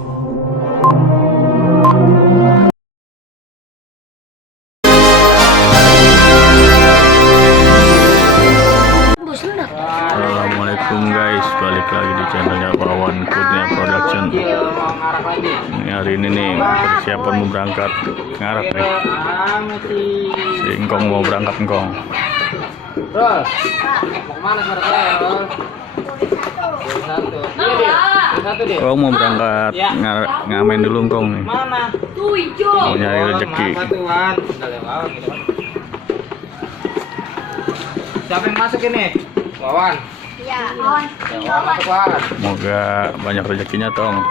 Assalamualaikum guys, balik lagi di channelnya Wawan Kurnia Production. Ini hari ini nih persiapan mau berangkat ngarep nih. Si Engkong mau berangkat Engkong. Bro, mau kemana sebenarnya? Satu deh. Kau mau berangkat ngamen dulu Engkong nih. Mana? Tuh hijau. Mau nyari rezeki. Siapa yang masuk ini? Wawan. Iya, Wawan. Wawan masuk Wawan. Semoga banyak rezekinya tong.